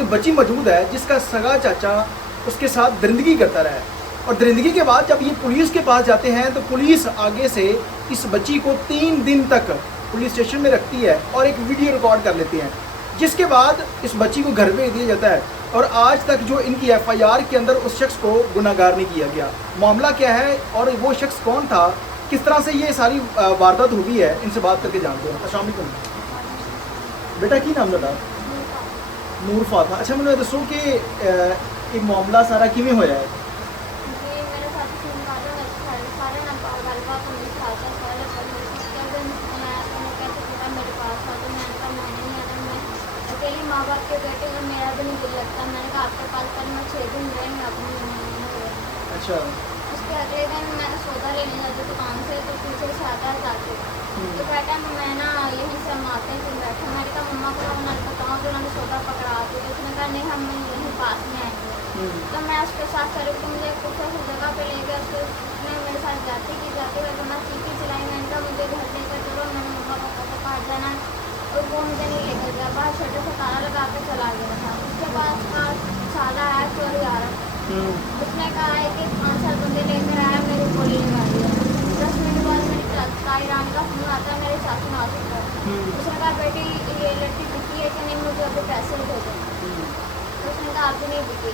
एक बच्ची मौजूद है जिसका सगा चाचा उसके साथ दरिंदगी करता रहा है, और दरिंदगी के बाद जब ये पुलिस के पास जाते हैं तो पुलिस आगे से इस बच्ची को 3 दिन तक पुलिस स्टेशन में रखती है और एक वीडियो रिकॉर्ड कर लेते हैं, जिसके बाद इस बच्ची को घर भेज दिया जाता है। और आज तक जो इनकी FIR के अंदर उस शख्स को गुनाहगार नहीं किया गया। मामला क्या है और वो शख्स कौन था, किस तरह से ये सारी वारदात हुई है, इनसे बात करके जानते हैं। अस्सलाम वालेकुम बेटा, की नाम था? नूर फाता। अच्छा मैंने दसो कि ये मामला सारा किमें होया है? माँ बाप के बेटे में मेरा भी नहीं दिल लगता। मैंने कहा आपके पास कल मैं 6 दिन रहेंगे अपनी मम्मी में। अच्छा। उसके अगले दिन मैं सौदा लेने जाती दुकान से, तो पीछे से आता है जाके तो कहता है मैं ना यहीं से हम आते हैं, तुम बैठे। मैंने कहा मम्मा को उन्होंने बताऊँ तो उन्होंने सौदा पकड़ा दी। तो उसने कहा नहीं हम यहीं पास में आएंगे। तो मैं उसके साथ चली, तो मुझे कुछ ऐसी जगह पे ले गया। उसने मेरे साथ जाती तो मैं चीखी चलाई। मैंने कहा मुझे घर लेकर चलो, मैंने मम्मा पापा को बाहर जाना, और वो मुझे नहीं लेकर गया। बाहर छोटे से ताला लगा कर चला गया था। उसके बाद का साला आया चोरी आ रहा, उसने कहा है कि 5 साल बंदे लेकर आया, मेरी गोली लगा दी। 10 मिनट बाद मेरी ताई रानी का फोन आता है, मेरे चाचू नासिक पर। उसने कहा बेटी ये लड़की बिकी है कि नहीं, मुझे अभी पैसे दे दो। तो उसने कहा आपकी नहीं बिकी।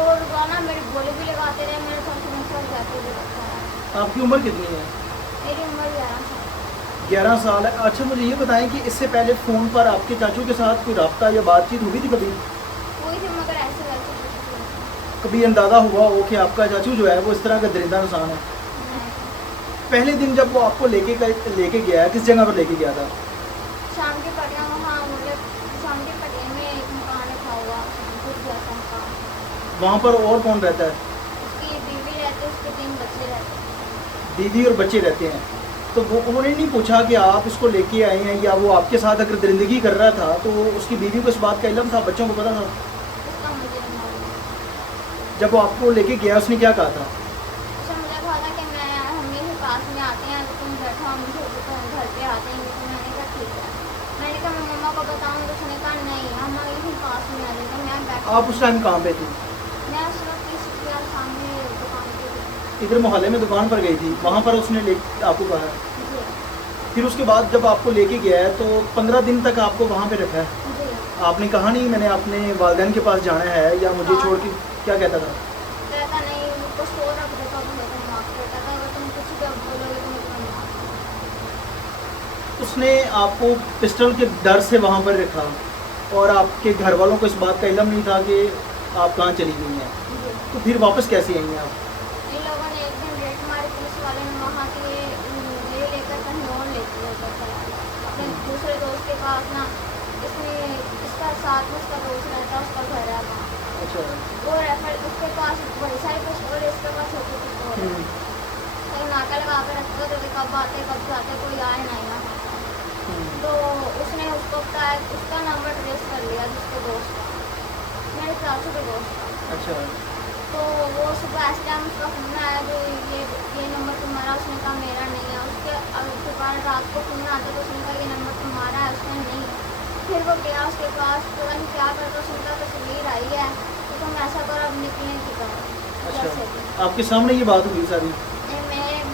और गाना मेरी गोली भी लगाते रहे, मेरे चाचू मेरे साथ जाते भी रखा है। आपकी उम्र कितनी है? मेरी उम्र 11 साल। 11 साल है। अच्छा मुझे ये बताएं कि इससे पहले फ़ोन पर आपके चाचू के साथ कोई रब्ता या बातचीत हुई थी कभी? हुई थी, मगर ऐसे वैसे कभी अंदाज़ा हुआ हो कि आपका चाचू जो है वो इस तरह का दरिंदा इंसान है? पहले दिन जब वो आपको लेके गया, किस जगह पर लेके गया था? शाम की पटिया, वहाँ मुझे शाम की पटिया में एक मकान रखा हुआ, कुछ जैसा मकान। वहाँ पर और कौन रहता है? उसकी बीवी रहती है, उसके 3 बच्चे रहते हैं। बीवी और बच्चे रहते हैं। तो वो उन्होंने नहीं पूछा कि आप इसको लेके आए हैं, या वो आपके साथ अगर दरिंदगी कर रहा था तो उसकी बीवी को इस बात का इल्म था, बच्चों को पता था? उसका मुझे नहीं मालूम। जब वो आपको लेके गया उसने क्या कहा था? उसने मुझे कहा था कि मैं हम यहीं पास में आते हैं, तो तुम बैठो, हम तो घर पे आते हैं। तो मैंने कहा ठीक है। मैंने कहा मैं मम्मा को बताऊँ, तो उसने कहा नहीं हम यहीं पास में आ जाएगा। मैं बैठ। आप उस टाइम कहाँ पे थी? मैं उस वक्त इस सामने दुकान पे थी। इधर मोहल्ले में दुकान पर गई थी, वहाँ पर उसने आपको कहा? जी फिर उसके बाद जब आपको लेके गया है तो 15 दिन तक आपको वहाँ पे रखा है? जी। आपने कहा नहीं मैंने अपने वालिदैन के पास जाना है या मुझे हाँ। छोड़ के? क्या कहता था? कहता नहीं कुछ तो रख देता, तो मैं तुम्हें माफ करता था, अगर तुम कुछ भी बोलोगे तो मैं तुम्हें माफ करूँगा। उसने आपको पिस्टल के डर से वहाँ पर रखा, और आपके घर वालों को इस बात का इल्म नहीं था कि आप कहाँ चली गई हैं, जी। तो फिर वापस कैसे आई हैं आप? इन लोगों ने एक दिन रेट मारी, पुलिस वाले ने वहाँ के ले लेकर कहीं और लेके लेकर चला गया अपने दूसरे दोस्त के पास ना। इसका साथ में उसका दोस्त रहता, उसका घर है वहाँ। अच्छा। वो रेफर उसके पास वही सारी पिस्तौल है, इसके पास छोटी पिस्तौल है। कहीं नाका लगा कर रखता था कि कब आते कब जाते, कोई आए ना यहाँ। तो उसने उसको उसका नंबर ट्रेस कर लिया, जिसके दोस्त का, मेरे चाचू के दोस्त का। अच्छा। तो वो सुबह इस टाइम उसका फोन आया जो ये नंबर तुम्हारा, उसने कहा मेरा नहीं है। उसके बाद रात को फोन आता तो उसने कहा ये नंबर तुम्हारा है, उसने नहीं। फिर वो गया उसके पास, पता नहीं क्या करता, उसने कहा तस्वीर आई है तो तुम ऐसा करो अब निकलने की करो। अच्छा। आपके सामने ये बात हुई सारी?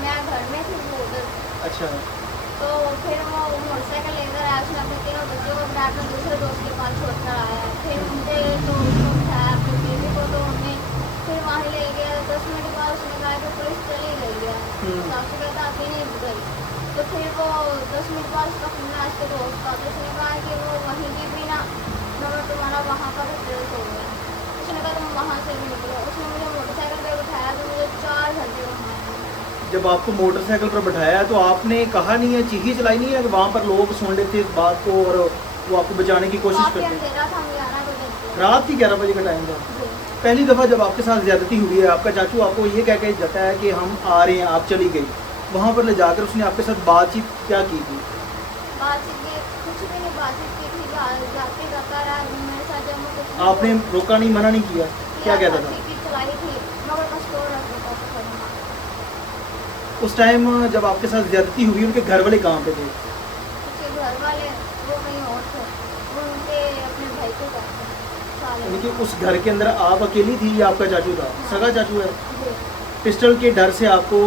मैं घर में थी, वो उधर। अच्छा। तो फिर वो मोटरसाइकिल लेकर आया, उसने अपने 3 बच्चों को बैठ में दूसरे दोस्त के पास छोड़ कर आया है। फिर मुझे तो उसको उठाया अपनी बेबी को, तो हमने फिर वहाँ ले गया। 10 मिनट बाद उसने कहा कि पुलिस चली गई है। सासू कहता अभी नहीं गई। तो फिर वो 10 मिनट बाद उसका फोन आया उसके दोस्त का, तो उसने कहा कि वो वहीं भी ना नंबर तुम्हारा वहाँ का भी ट्रेस हो गया। उसने कहा तुम वहाँ से भी निकलो। उसने मुझे मोटरसाइकिल पर उठाया, तो मुझे 4 घंटे वहाँ। जब आपको मोटरसाइकिल पर बैठाया तो आपने कहा नहीं है, चीखी चलाई नहीं है कि वहाँ पर लोग सुन लेते इस बात को और वो आपको बचाने की कोशिश करते हैं? अंधेरा था, 11 बजे रात की 11 बजे का टाइम था। पहली दफ़ा जब आपके साथ ज़्यादती हुई है, आपका चाचू आपको ये कह के जाता है कि हम आ रहे हैं, आप चली गई, वहाँ पर ले जाकर उसने आपके साथ बातचीत क्या की थी? बातचीत कुछ भी नहीं बातचीत की थी, जाते जाता रहा मेरे साथ। जब मैं कुछ आपने रोका नहीं, मना नहीं किया? क्या कहता था? चलाई थी, मगर बस तो रख देता था। उस टाइम जब आपके साथ ज़्यादती हुई उनके घर वाले कहाँ पे थे? उसके घर वाले वो कहीं और थे, वो उनके अपने भाई के पास थे। वाले यानी कि उस घर के अंदर आप अकेली थी या आपका चाचू था? सगा चाचू है। जी पिस्टल के डर से आपको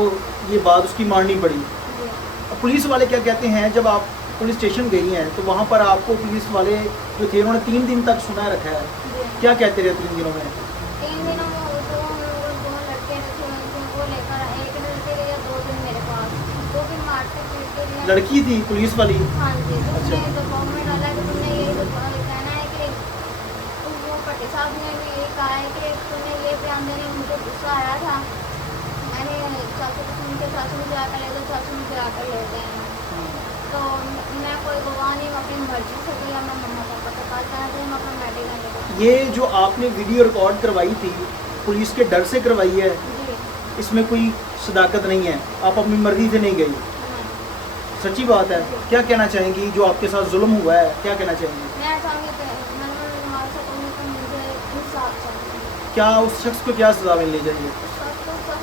ये बात उसकी माननी पड़ी। जी। अब पुलिस वाले क्या कहते हैं, जब आप पुलिस स्टेशन गई हैं तो वहाँ पर आपको पुलिस वाले जो थे उन्होंने 3 दिन तक सुना रखा है, जी। क्या कहते रहे 3 दिनों में? 3 दिनों में वो दो लड़के थे उनको लेकर, एक लड़के गया 2 दिन मेरे पास, वो भी मारते पीटते गए। लड़की थी पुलिस वाली? हाँ जी। तो अच्छा। उसने तो फॉर्म में डाला कि तुमने यही तो कहना है कि वो पट्टी साहब ने भी यही कहा है कि तुमने ये बयान देने में मुझे गुस्सा आया था, मैंने चाचू को सुन के चाचू मुझे आकर ले दो, चाचू मुझे आकर लेते हैं। तो मैं कोई गवाह नहीं हूँ, अपनी मर्जी से गई, मैं मम्मा पापा के पास जाना चाहिए, मैं अपना मेडिकल लेकर। ये जो आपने वीडियो रिकॉर्ड करवाई थी पुलिस के डर से करवाई है, जी। इसमें कोई सदाकत नहीं है, आप अपनी मर्जी से नहीं गई? हाँ। सच्ची बात है। क्या कहना चाहेंगी, जो आपके साथ जुल्म हुआ है क्या कहना चाहेंगी? मैं चाहूँगी हमारे साथ उन्हें तो मुझे इंसाफ चाहिए। क्या उस शख्स को क्या सजा मिलनी चाहिए? सबको